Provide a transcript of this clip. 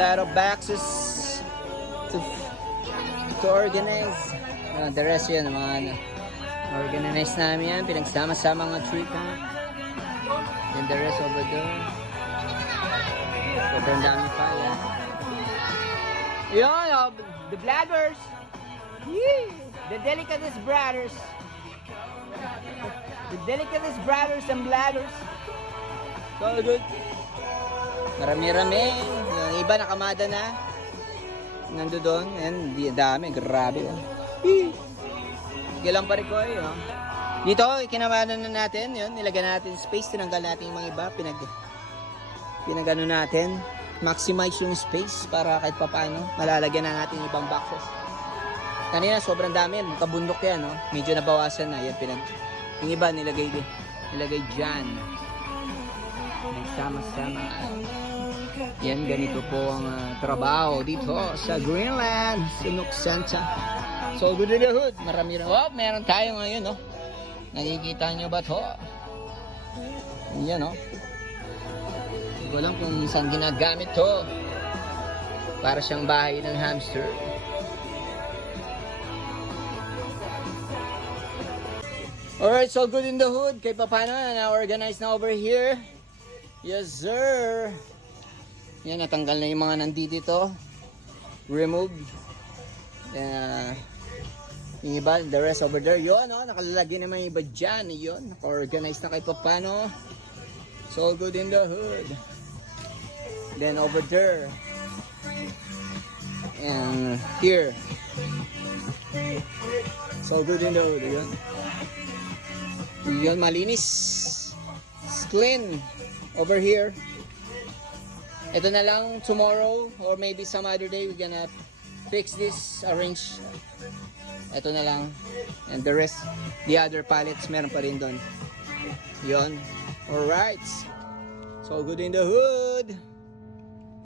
lot of boxes to organize. The rest yun, mga ano, organize namin yan, pinagsama-sama mga treat na. Then the rest over there. Sobrang dami pa yan. Yun, the vloggers. Yee! The Delicatess Brothers. The Delicatess Brothers and Bladders. So good. Marami-rami. Yung iba nakamada na. Nando doon. Ayan, dami. Grabe. Oh. Galang pa rin ko. Oh. Dito, ikinamada na natin. Yun, nilagyan natin space. Tinanggal natin yung mga iba. Pinagano natin. Maximize yung space para kahit papaano malalagyan na natin ibang boxes. Kanina sobrang dami yan. Kabundok yan. Oh. Medyo nabawasan na. Yan, yung iba nilagay dyan. Nagsama-sama. Yan, ganito po ang trabaho dito sa Greenland, Sinuk Santa. So good in the hood. Marami rin. Oh, meron tayo ngayon, no? Nakikita nyo ba to? Yan, no? Hindi ko alam kung saan ginagamit to. Para siyang bahay ng hamster. Alright, so good in the hood. Kahit pa paano, na-organize na over here. Yes, sir. Yan, natanggal na yung mga nandito. Remove. Yung iba, the rest over there. Yun, no? Nakalalagyan naman yung iba dyan. Yun, naka-organize na kahit pa paano. So good in the hood. Then over there. And here. So good in the hood. Yun. Yun, malinis. It's clean over here. Ito na lang tomorrow or maybe some other day we're gonna fix this, arrange. Ito na lang. And the rest, the other pallets, meron pa rin doon. Yun. Alright. So good in the hood.